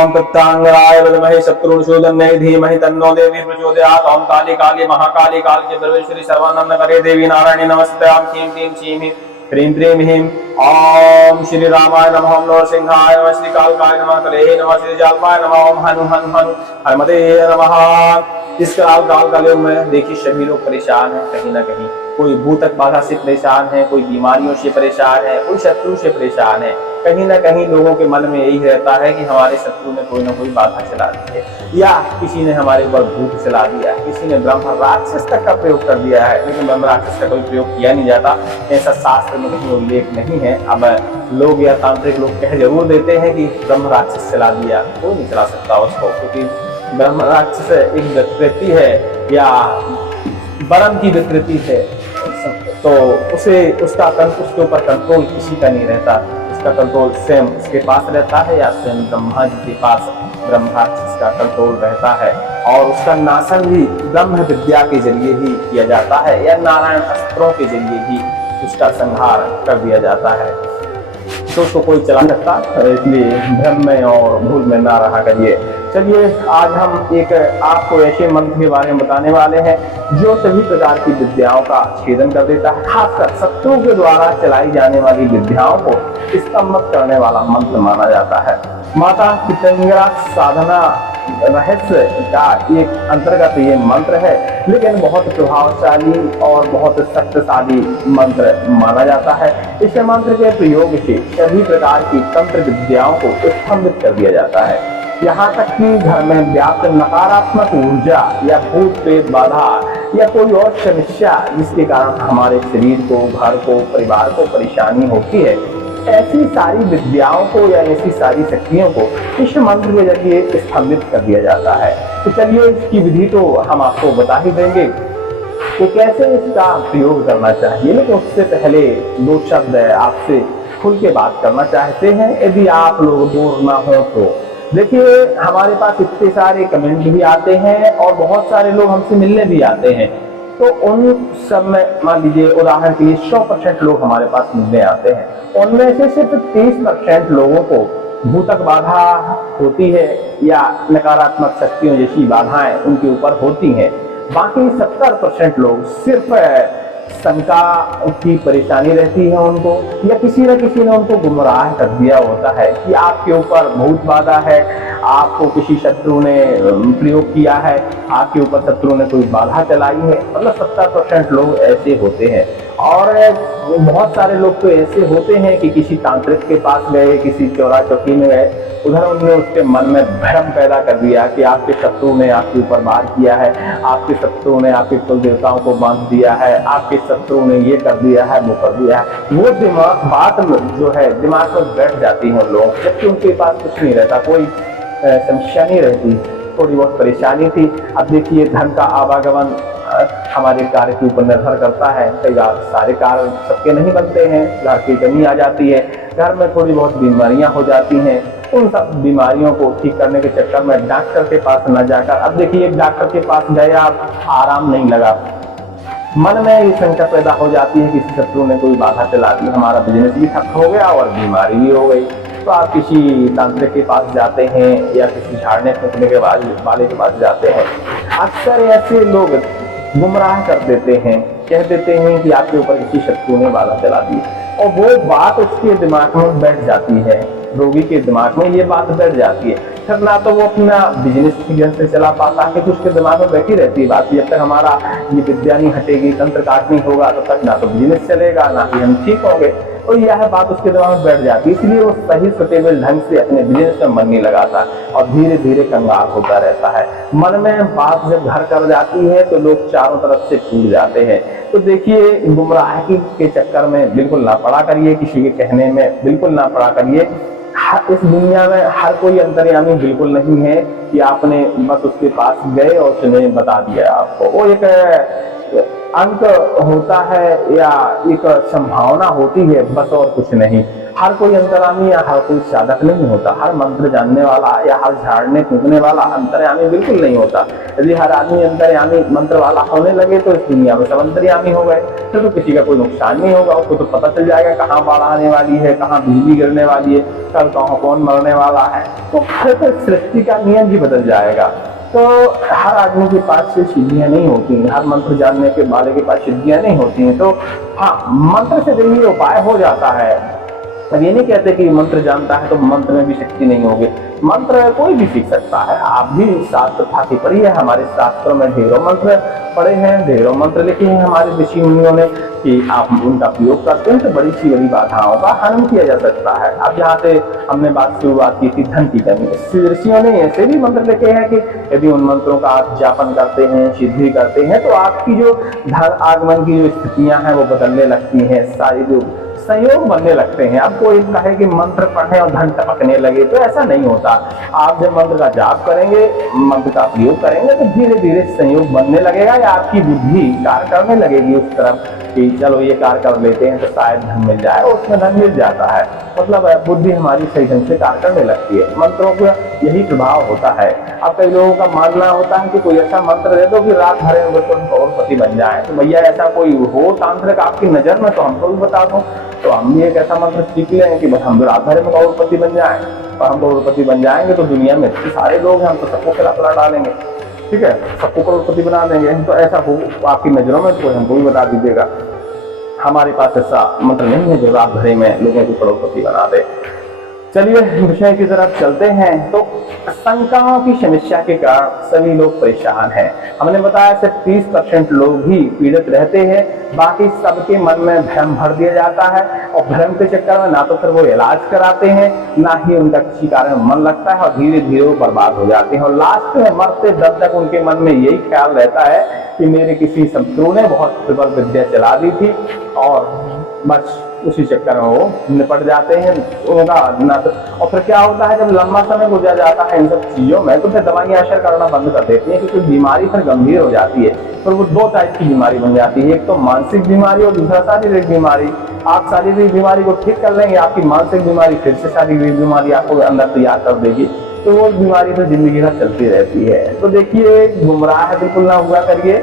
ओम तत्तांगराय विद्महे शत्रुनिषोधन्यै धीमहि तन्नो देवी प्रचोदयात्। ओम काली काली महाकाली कालके सर्वेश्वरी सर्वानंद करे देवी नारायणी नमस्तें। क्लीं क्लीं क्षीं ह्रीं क्लीं ह्रीं। ओम श्री रामाय नमः। ओम नरसिंहाय नमः। श्री कालकाय नमः। कलेहि नमः। श्री जालपाय नमः। ओम हनु हनु हनु हनुमते नमः। इस काल कलयुग में देखिए सभी लोग परेशान हैं, कहीं ना कहीं कोई भूतक बाधा से परेशान है, कोई बीमारियों से परेशान है, कोई शत्रु से परेशान है। कहीं ना कहीं लोगों के मन में यही रहता है कि हमारे शत्रु ने कोई ना कोई बाधा चला दी है, या किसी ने हमारे ऊपर भूत चला दिया, किसी ने ब्रह्म राक्षस तक का प्रयोग कर दिया है। लेकिन ब्रह्म राक्षस का कोई प्रयोग किया नहीं जाता, ऐसा शास्त्र में कहीं उल्लेख नहीं है। अब लोग या तांत्रिक लोग कह जरूर देते हैं कि ब्रह्म राक्षस चला दिया, कोई नहीं चला सकता उसको, क्योंकि ब्रह्म राक्षस एक विकृति है या बरम की विकृति है, तो उसके ऊपर कंट्रोल किसी का नहीं रहता। उसका कंट्रोल स्वयं उसके पास रहता है या स्वयं ब्रह्मा जी के पास ब्रह्म राक्षस का कंट्रोल रहता है। और उसका नाशन भी ब्रह्म विद्या के जरिए ही किया जाता है या नारायण अस्त्रों के जरिए ही उसका संहार कर दिया जाता है। तो उसको कोई चला सकता, इसलिए भ्रम में और भूल में ना रहा करिए। चलिए आज हम एक आपको ऐसे मंत्र के बारे में बताने वाले हैं जो सभी प्रकार की विद्याओं का छेदन कर देता है। खासकर शत्रु के द्वारा चलाई जाने वाली विद्याओं को स्तंभित करने वाला मंत्र माना जाता है। माता पितंगरा साधना रहस्य का एक अंतर्गत ये मंत्र है, लेकिन बहुत प्रभावशाली और बहुत शक्तिशाली मंत्र माना जाता है। इस मंत्र के प्रयोग से सभी प्रकार की तंत्र विद्याओं को स्तंभित कर दिया जाता है। यहाँ तक कि घर में व्याप्त नकारात्मक ऊर्जा या भूत प्रेत बाधा या कोई और समस्या जिसके कारण हमारे शरीर को, घर को, परिवार को परेशानी होती है, ऐसी सारी विद्याओं को या ऐसी सारी शक्तियों को इस मंत्र के जरिए स्तंभित कर दिया जाता है। तो चलिए इसकी विधि तो हम आपको बता ही देंगे कि कैसे इसका प्रयोग करना चाहिए, लेकिन उससे पहले दो शब्द आपसे खुल के बात करना चाहते हैं, यदि आप लोग बोर ना हो तो। देखिए हमारे पास इतने सारे कमेंट भी आते हैं और बहुत सारे लोग हमसे मिलने भी आते हैं, तो उन सब में मान लीजिए उदाहरण के लिए 100% लोग हमारे पास मिलने आते हैं, उनमें से सिर्फ 30% लोगों को भूतक बाधा होती है या नकारात्मक शक्तियों जैसी बाधाएं उनके ऊपर होती हैं। बाकी 70% लोग सिर्फ शंका की परेशानी रहती है उनको, या किसी न किसी ने उनको गुमराह कर दिया होता है कि आपके ऊपर भूत बाधा है, आपको किसी शत्रु ने प्रयोग किया है, आपके ऊपर शत्रु ने कोई बाधा चलाई है। मतलब 70% लोग ऐसे होते हैं। और बहुत सारे लोग तो ऐसे होते हैं कि किसी तांत्रिक के पास गए, किसी चौरा चौकी में गए, उधर उन्होंने उसके मन में भ्रम पैदा कर दिया कि आपके शत्रु ने आपके ऊपर वार किया है, आपके शत्रु ने आपके कुल देवताओं को बांध दिया है, आपके शत्रु ने ये कर दिया है, वो कर दिया है। वो बात जो है दिमाग में बैठ जाती है उन लोगों, जबकि उनके पास कुछ नहीं रहता, कोई समस्या नहीं रहती, थोड़ी बहुत परेशानी थी। अब देखिए धन का आवागमन हमारे कार्य के ऊपर निर्भर करता है। कई बार सारे कार्य सबके नहीं बनते हैं, घर की कमी आ जाती है, घर में थोड़ी बहुत बीमारियां हो जाती हैं। उन सब बीमारियों को ठीक करने के चक्कर में डॉक्टर के पास न जाकर, अब देखिए डॉक्टर के पास गए आप, आराम नहीं लगा, मन में ये शंका पैदा हो जाती है कि शत्रु ने कोई बाधा चला दी, हमारा बिजनेस भी ठप हो गया और बीमारी भी हो गई। तो आप किसी तांत्रिक के पास जाते हैं या किसी झाड़ने फूकने के वाले के पास जाते हैं। अक्सर ऐसे लोग गुमराह कर देते हैं, कह देते हैं कि आपके ऊपर किसी शत्रु ने बाधा चला दी, और वो बात उसके दिमाग में बैठ जाती है, रोगी के दिमाग में ये बात बैठ जाती है। फिर ना तो वो अपना बिजनेस ठीक ढंग से चला पाता है, कुछ उसके दिमाग में बैठी रहती है बात, जब तक हमारा ये विद्या नहीं हटेगी, तंत्र काट नहीं होगा, तब तक ना तो बिजनेस चलेगा, ना ही हम ठीक होंगे। और यह बात उसके दिमाग में बैठ जाती है, इसलिए वो सही सुटेबल ढंग से अपने बिजनेस में मन नहीं लगाता और धीरे धीरे कंगाल होता रहता है। मन में बात जब घर कर जाती है तो लोग चारों तरफ से टूट जाते हैं। तो देखिए गुमराही के चक्कर में बिल्कुल ना पड़ा करिए, किसी के कहने में बिल्कुल ना पड़ा करिए। इस दुनिया में हर कोई अंतर्यामी बिल्कुल नहीं है कि आपने बस उसके पास गए और उसने बता दिया आपको। वो एक अंक होता है या एक संभावना होती है, बस और कुछ नहीं। हर कोई अंतर्यामी या हर कोई साधक नहीं होता, हर मंत्र जानने वाला या हर झाड़ने फूकने वाला अंतर्यामी बिल्कुल नहीं होता। यदि हर आदमी अंतर्यामी मंत्र वाला होने लगे तो इस दुनिया में सब अंतर्यामी हो गए, फिर तो किसी का कोई नुकसान नहीं होगा। उसको तो पता चल जाएगा कहाँ बाढ़ आने वाली है, कहाँ बिजली गिरने वाली है, कल कहाँ कौन मरने वाला है, तो फिर तो सृष्टि का नियम ही बदल जाएगा। तो हर आदमी के पास से सिद्धियां नहीं होती, हर मंत्र जानने के वाले के पास सिद्धियां नहीं होती हैं। तो हाँ, मंत्र से देखिए उपाय हो जाता है। अब ये नहीं कहते कि मंत्र जानता है तो मंत्र में भी शक्ति नहीं होगी, मंत्र कोई भी सीख सकता है। आप भी शास्त्र फांसी पढ़ी है, हमारे शास्त्रों में ढेरों मंत्र पढ़े हैं, ढेरों मंत्र लिखे हैं हमारे ऋषि मुनियों ने, कि आप उनका प्रयोग करते हैं तो बड़ी सी बड़ी बाधाओं का हनन किया जा सकता है। अब जहाँ से हमने बात शुरुआत की थी धन की कमी, ऋषियों ने ऐसे भी मंत्र लिखे हैं कि यदि उन मंत्रों का आप जापन करते हैं, सिद्धि करते हैं, तो आपकी जो धन आगमन की जो स्थितियां हैं वो बदलने लगती हैं, सारी जो संयोग बनने लगते हैं। अब कोई कहे कि मंत्र पढ़े और धन टपकने लगे, तो ऐसा नहीं होता। आप जब मंत्र का जाप करेंगे, मंत्र का प्रयोग करेंगे, तो धीरे धीरे संयोग बनने लगेगा या आपकी बुद्धि कार्य करने लगेगी उस तरफ कि चलो ये कार्य कर लेते हैं तो शायद धन मिल जाए, और उसमें धन मिल जाता है। मतलब बुद्धि हमारी सही ढंग से कार्य करने लगती है। मंत्रों का यही प्रभाव होता है। अब कई लोगों का मानना होता है कि कोई ऐसा मंत्र दे दो कि रात भर में करोड़पति बन जाए। तो भैया ऐसा कोई हो तांत्रिक आपकी नजर में तो हमको भी बता दो, तो हम भी एक ऐसा मंत्र सीख लें कि हम रात भर में करोड़पति बन जाएं। और हम करोड़पति बन जाएंगे तो दुनिया में इतने सारे लोग हैं, हम तो सबको खिला डालेंगे, ठीक है, सबको करोड़पति बना देंगे। तो ऐसा हो आपकी नजरों में तो हमको भी बता दीजिएगा। हमारे पास ऐसा मंत्र नहीं है जो रात भर में लोगों को करोड़पति बना दे। चलिए विषय की तरफ चलते हैं। तो शंकाओं की समस्या के कारण सभी लोग परेशान हैं। हमने बताया सिर्फ 30% लोग ही पीड़ित रहते हैं, बाकी सबके मन में भ्रम भर दिया जाता है, और भ्रम के चक्कर में ना तो फिर वो इलाज कराते हैं, ना ही उनका किसी कारण मन लगता है, और धीरे धीरे वो बर्बाद हो जाते हैं। और लास्ट में मरते दम तक उनके मन में यही ख्याल रहता है कि मेरे किसी शत्रु ने बहुत प्रबल विद्या चला दी थी, और बस उसी चक्कर में वो निपट जाते हैं उनका। और फिर क्या होता है, जब लंबा समय गुजर जाता है इन सब चीजों में, तो फिर दवाइयां असर करना बंद कर देती है, क्योंकि बीमारी फिर गंभीर हो जाती है। फिर वो दो टाइप की बीमारी बन जाती है, एक तो मानसिक बीमारी और दूसरा शारीरिक बीमारी। आप शारीरिक बीमारी को ठीक कर लेंगे, आपकी मानसिक बीमारी फिर से शारीरिक बीमारी आपको अंदर तैयार कर देगी, तो वो बीमारी तो जिंदगी भर चलती रहती है। तो देखिए, गुमराह बिल्कुल ना हुआ करिए।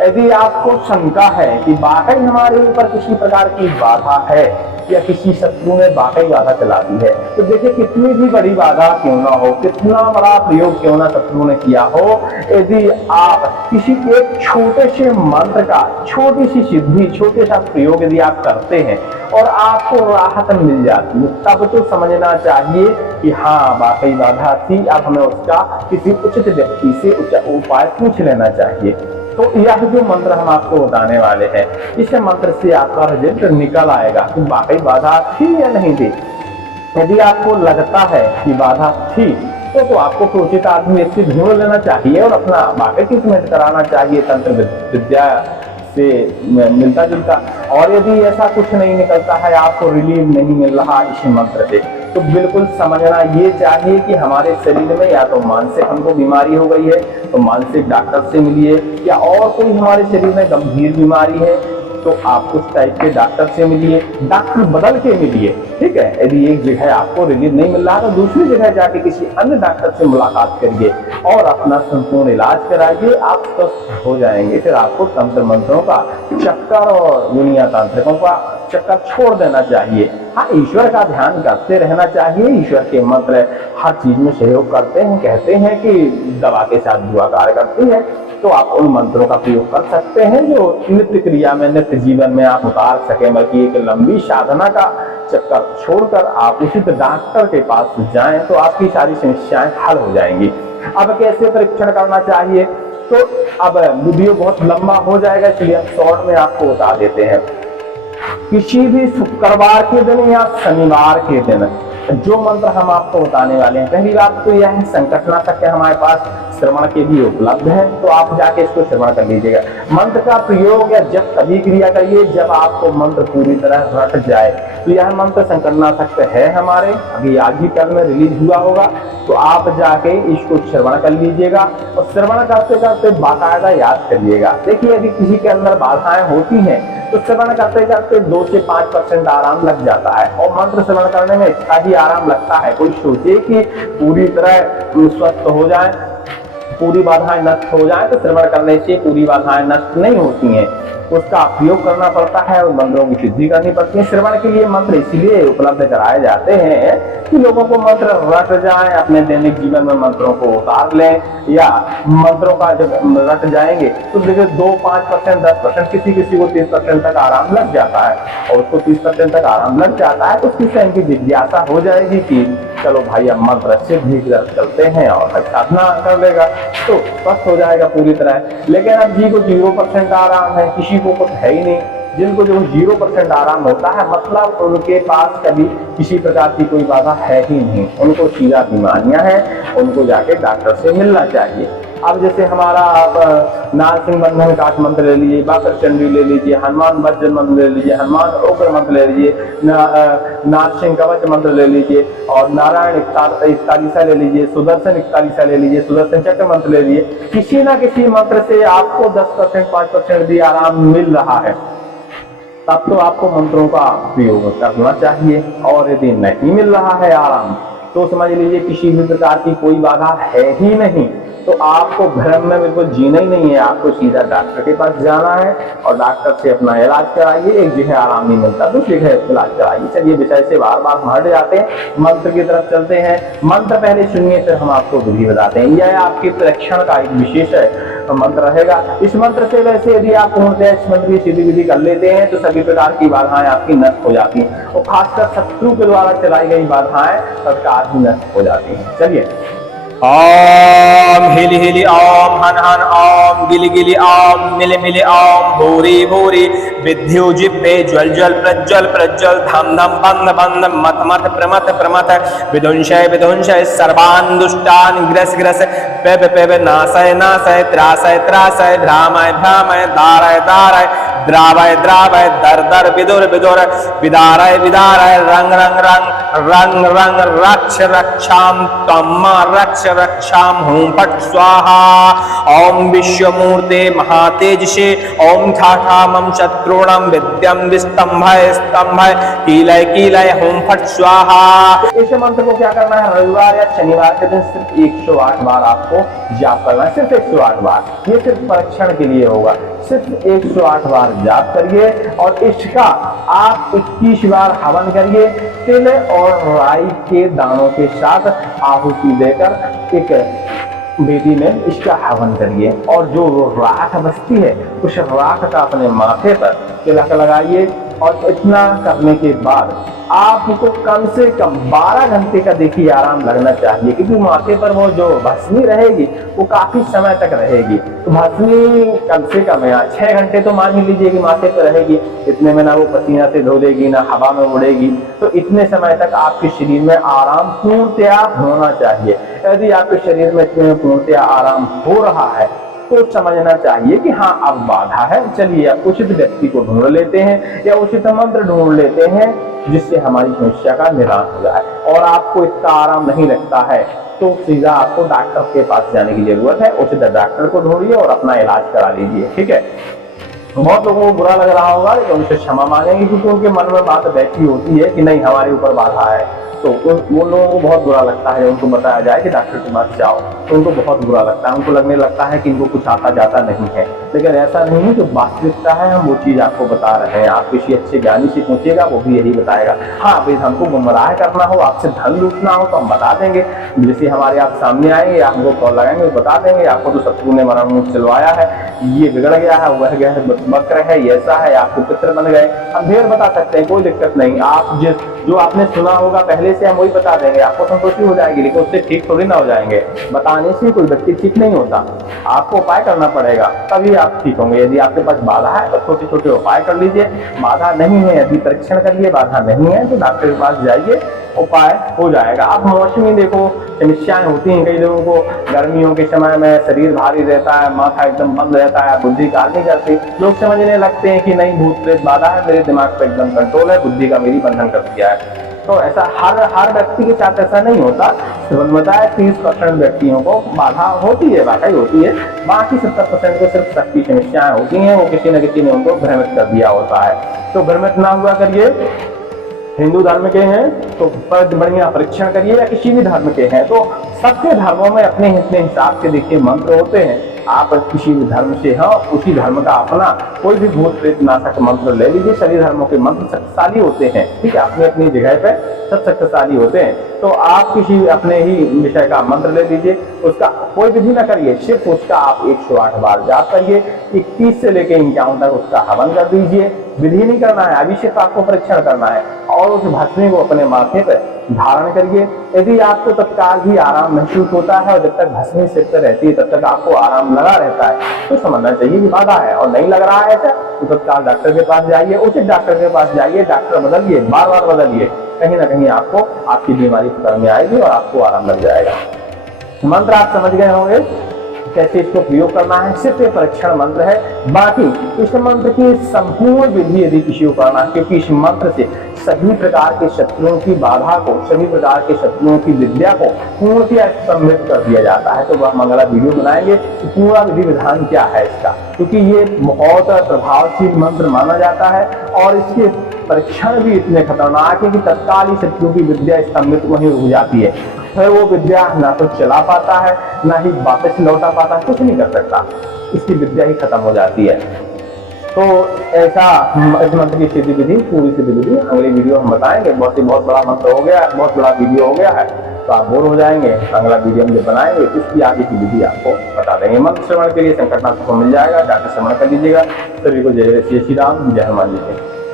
यदि आपको शंका है कि वाकई हमारे ऊपर किसी प्रकार की बाधा है या किसी शत्रु ने वाकई बाधा चला दी है, तो देखिए कितनी भी बड़ी बाधा क्यों ना हो, कितना बड़ा प्रयोग क्यों ना शत्रु ने किया हो, यदि आप किसी एक छोटे से मंत्र का छोटी सी सिद्धि, छोटे सा प्रयोग यदि आप करते हैं और आपको राहत मिल जाती है, तब तो समझना चाहिए कि हाँ वाकई बाधा थी। अब हमें उसका किसी उचित व्यक्ति से उपाय पूछ लेना चाहिए। तो यह जो मंत्र हम आपको बताने वाले हैं, इस मंत्र से आपका रिजल्ट निकल आएगा कि वाकई बाधा थी या नहीं थी। यदि आपको लगता है कि बाधा थी तो आपको उचित आदमी व्यक्ति ढूंढ लेना चाहिए और अपना वाकई ट्रीटमेंट कराना चाहिए तंत्र विद्या से मिलता जुलता। और यदि ऐसा कुछ नहीं निकलता है, आपको रिलीफ नहीं मिल रहा इस मंत्र से, तो बिल्कुल समझना ये चाहिए कि हमारे शरीर में या तो मानसिक हमको बीमारी हो गई है, तो मानसिक डॉक्टर से मिलिए, या और कोई हमारे शरीर में गंभीर बीमारी है तो आप उस टाइप के डॉक्टर से मिलिए, डॉक्टर बदल के मिलिए, ठीक है। यदि एक जगह आपको रिलीफ नहीं मिल रहा तो दूसरी जगह जाके किसी अन्य डॉक्टर से मुलाकात करिए और अपना संपूर्ण इलाज कराइए, आप स्वस्थ हो जाएंगे। फिर आपको तंत्र मंत्रों का चक्कर और दुनिया तांत्रिकों का चक्कर छोड़ देना चाहिए। हाँ, ईश्वर का ध्यान करते रहना चाहिए। ईश्वर के मंत्र हर चीज में सहयोग करते हैं, कहते हैं कि दवा के साथ दुआ कार्य करती है, तो आप उन मंत्रों का प्रयोग कर सकते हैं जो नित्य क्रिया में, नित्य जीवन में आप उतार सकें। बल्कि एक लंबी साधना का चक्कर छोड़कर आप उचित डॉक्टर के पास जाएं तो आपकी सारी समस्याएं हल हो जाएंगी। अब कैसे परीक्षण करना चाहिए, तो अब वीडियो बहुत लंबा हो जाएगा, इसलिए हम शॉर्ट में आपको बता देते हैं। किसी भी शुक्रवार के दिन या शनिवार के दिन जो मंत्र हम आपको बताने वाले हैं, पहली बात तो यह है संकटनाशक है हमारे पास श्रवण के लिए उपलब्ध है, तो आप जाके इसको श्रवण कर लीजिएगा। मंत्र का प्रयोग या जब तभी क्रिया करिए जब आपको मंत्र पूरी तरह रट जाए। तो यह मंत्र संकटनाशक है हमारे, अभी आज ही कल में रिलीज हुआ होगा, तो आप जाके इसको श्रवण कर लीजिएगा और श्रवण करते करते बाकायदा याद करिएगा। देखिए, यदि किसी के अंदर बाधाएं होती हैं तो श्रवण करते करते 2 से 5% आराम लग जाता है। और मंत्र श्रवण करने में इतना ही आराम लगता है। कोई सोचे कि पूरी तरह स्वस्थ हो जाए, पूरी बाधाएं नष्ट हो जाए, तो श्रवण करने से पूरी बाधाएं नष्ट नहीं होती हैं। उसका प्रयोग करना पड़ता है और मंत्रों की सिद्धि करनी पड़ती है। श्रवण के लिए मंत्र इसलिए उपलब्ध कराए जाते हैं कि लोगों को मंत्र रट जाए, अपने दैनिक जीवन में मंत्रों को उतार लें, या मंत्रों का जब रट जाएंगे तो देखिए 2-5%, 10%, किसी किसी को 30% तक आराम लग जाता है। और उसको 30% तक आराम लग जाता है तो उसकी स्वयं की जिज्ञासा हो जाएगी कि चलो भाई अब मंत्र सिद्धि की तरफ चलते हैं, और साधना कर लेगा तो स्वस्थ हो जाएगा पूरी तरह। लेकिन अब जी को 0% आराम है, किसी को कुछ है ही नहीं। जिनको जो 0% आराम होता है, मतलब उनके पास कभी किसी प्रकार की कोई बाधा है ही नहीं, उनको सीधा बीमारियां हैं, उनको जाके डॉक्टर से मिलना चाहिए। अब जैसे हमारा आप नारसिंह बंधन काट मंत्र ले लीजिए, बाकर चंडी ले लीजिए, हनुमान वज्र मंत्र ले लीजिए, हनुमान उग्र मंत्र ले लीजिए, नारसिंह कवच मंत्र ले लीजिए, और नारायण 41 ले लीजिए, सुदर्शन 41 ले लीजिए, सुदर्शन चक्र मंत्र ले लीजिए। किसी ना किसी मंत्र से आपको 10%, 5% भी आराम मिल रहा है, तब तो आपको मंत्रों का प्रयोग करना चाहिए। और यदि नहीं मिल रहा है आराम, तो समझ लीजिए किसी भी प्रकार की कोई बाधा है ही नहीं, तो आपको भ्रम में बिल्कुल जीना ही नहीं है। आपको सीधा डॉक्टर के पास जाना है और डॉक्टर से अपना इलाज कराइए। एक जगह आराम नहीं मिलता, दूसरी जगह इलाज कराइए। चलिए विषय से बार बार हट जाते हैं, मंत्र की तरफ चलते हैं। मंत्र पहले सुनिए, फिर हम आपको विधि बताते हैं। यह आपके परीक्षण का एक विशेष मंत्र रहेगा। इस मंत्र से वैसे यदि आप पूर्णतः इस मंत्र की सीधी विधि कर लेते हैं तो सभी प्रकार की बाधाएं आपकी नष्ट हो जाती हैं, और खासकर शत्रु के द्वारा चलाई गई बाधाएं तत्काल ही नष्ट हो जाती हैं। चलिए, ओम हिलि हिलि ओम हन हन ओम गिलि गिलि ओम मिलि मिलि ओम भूरि भूरि विद्यु जिह्वे ज्वल ज्वल प्रज्वल प्रज्वल धम धम बंद बंद मत मत प्रमथ प्रमथ विध्वंसय विध्वंसय सर्वान् दुष्टान् ग्रस ग्रस पेब पेब नाशय नाशय त्रासय त्रासय भ्रामय भ्रामय दारय दारय द्रावय द्रावय दर दर विदुर विदुर विदारय विदारय रंग रंग रंग रंग रंग रक्ष रक्षाम तम रक्ष रक्षाम हूं फट स्वाहा। ओम विश्वमूर्ते महातेजसे ओम ठाठा मम शत्रुणम विद्यम विस्तंभय स्तंभय कीलय कीलय हूं फट स्वाहा। इस मंत्र को क्या करना है, रविवार या शनिवार के दिन सिर्फ 108 बार आपको जाप करना है, सिर्फ 108 बार। ये सिर्फ परीक्षण के लिए होगा, सिर्फ 108 बार जाप करिए। और इसका आप 21 बार हवन करिए, तिल और राई के दानों के साथ आहुति देकर एक बेदी में इसका हवन करिए। और जो राख बचती है उस राख का अपने माथे पर तिलक लगाइए। और इतना करने के बाद आपको कम से कम 12 घंटे का देखिए आराम लगना चाहिए, क्योंकि माथे पर वो जो भस्मी रहेगी वो काफी समय तक रहेगी। तो भस्मी कम से कम 6 घंटे तो मान ही लीजिए कि माथे पर रहेगी। इतने में ना वो पसीना से धुलेगी ना हवा में उड़ेगी, तो इतने समय तक आपके शरीर में आराम पूर्णतया होना चाहिए। यदि आपके शरीर में इतने पूर्णतया आराम हो रहा है तो समझना चाहिए कि हाँ अब बाधा है। चलिए अब उचित व्यक्ति को ढूंढ लेते हैं या उचित मंत्र ढूंढ लेते हैं जिससे हमारी समस्या का निदान हो जाए। और आपको इतना आराम नहीं लगता है तो सीधा आपको डॉक्टर के पास जाने की जरूरत है। उचित डॉक्टर को ढूंढिए और अपना इलाज करा लीजिए, ठीक है। बहुत लोगों को बुरा लग रहा होगा, लेकिन उनसे क्षमा मांगेंगे, क्योंकि उनके मन में बात बैठी होती है कि नहीं हमारे ऊपर बाधा है। तो वो लोगों को बहुत बुरा लगता है उनको बताया जाए कि डॉक्टर के पास जाओ, तो उनको बहुत बुरा लगता है। उनको लगने लगता है कि इनको कुछ आता जाता नहीं है, लेकिन ऐसा नहीं है। जो वास्तविकता है हम वो चीज आपको बता रहे हैं। आप किसी अच्छे ज्ञानी से पूछिएगा, वो भी यही बताएगा। हाँ भाई, हमको गुमराह करना हो, आपसे धन लूटना हो तो हम बता देंगे। जैसे हमारे आप सामने आएंगे, हमको कॉल लगाएंगे, वो बता देंगे आपको तो शत्रु ने मरण मुख चलवाया है, ये बिगड़ गया है, वह गया वक्र है, ऐसा है, आपको पित्र बन गए। हम ढेर बता सकते हैं, कोई दिक्कत नहीं। आप जो आपने सुना होगा पहले से हम वही बता देंगे, आपको संतोषी हो जाएगी, लेकिन उससे ठीक थोड़ी ना हो जाएंगे। बताने से कोई व्यक्ति ठीक नहीं होता, आपको उपाय करना पड़ेगा तभी आप ठीक होंगे। यदि आपके पास बाधा है तो छोटे छोटे उपाय कर लीजिए। बाधा नहीं है यदि परीक्षण करिए, बाधा नहीं है तो डॉक्टर के पास जाइए, उपाय हो जाएगा। आप मौसमी देखो समस्याएं होती हैं, कई लोगों को गर्मियों के समय में शरीर भारी रहता है, माथा एकदम बंद रहता है, बुद्धि कार्य नहीं करती। लोग समझने लगते हैं कि नहीं भूत प्रेत बाधा है, मेरे दिमाग पर एकदम कंट्रोल है, बुद्धि का मेरी बंधन कर दिया है। तो ऐसा हर व्यक्ति के साथ ऐसा नहीं होता। बताया 30% व्यक्तियों को बाधा होती है, वाकई होती है, बाकी 70% को सिर्फ शक्ति समस्याएं होती हैं, वो किसी न किसी ने उनको भ्रमित कर दिया होता है। तो भ्रमित ना हुआ करिए। हिंदू धर्म के हैं तो बढ़िया परीक्षण करिए, या किसी भी धर्म के हैं तो सबके धर्मों में अपने हिसाब से देखिए मंत्र होते हैं। आप किसी भी धर्म से हैं, उसी धर्म का अपना कोई भी भूत प्रेत नाशक मंत्र ले लीजिए। सभी धर्मों के मंत्र शक्तिशाली होते हैं, ठीक है, अपनी अपनी जगह पे सब शक्तिशाली होते हैं। तो आप किसी अपने ही विषय का मंत्र ले लीजिए, उसका कोई विधि ना करिए, सिर्फ उसका आप 108 बार जाप करिए, 21 से लेकर 51 तक उसका हवन कर दीजिए। विधि नहीं करना है, अभी सिर्फ आपको परीक्षण करना है, और उस भस्मी को अपने माथे पर धारण करिए। यदि आपको तत्काल भी आराम महसूस होता है और जब तक भस्मी सिर पर रहती है तब तक आपको आराम लगा रहता है, तो समझना चाहिए कि बाधा है। और नहीं लग रहा है ऐसा तो तत्काल डॉक्टर के पास जाइए, उचित डॉक्टर के पास जाइए, डॉक्टर बदलिए, बार बार बदलिए, कहीं ना कहीं आपको आपकी बीमारी पकड़ में आएगी और आपको आराम लग जाएगा। मंत्र आप समझ गए होंगे कैसे इसको प्रयोग करना है, सिर्फ ये परीक्षण मंत्र है। बाकी इस मंत्र की संपूर्ण विधि यदि किसी को करना है, क्योंकि इस मंत्र से सभी प्रकार के शत्रुओं की बाधा को, सभी प्रकार के शत्रुओं की विद्या को पूर्णतया स्तंभित कर दिया जाता है। तो वह मंगला वीडियो बनाएंगे कि पूरा विधि विधान क्या है इसका, क्योंकि ये बहुत प्रभावशील मंत्र माना जाता है और इसके परीक्षण भी इतने खतरनाक है कि तत्काल ही शत्रु की विद्या स्तंभित वहीं रुक जाती है। फिर वो विद्या ना तो चला पाता है, ना ही वापस लौटा पाता है, कुछ नहीं कर सकता, इसकी विद्या ही खत्म हो जाती है। तो ऐसा इस मंत्र की सिद्धि विधि, पूरी सिद्धि विधि अगली वीडियो हम बताएंगे। बहुत बड़ा मंत्र हो गया, बहुत बड़ा वीडियो हो गया है, तो आप बोर हो जाएंगे। अगला वीडियो हम जब बनाएंगे तो इसकी आगे की विधि आपको बता देंगे। मंत्र श्रवण के लिए संकटनाथ को मिल जाएगा, जाकर श्रवण कर लीजिएगा। सभी को जय श्री राम, जय हनुमान जी।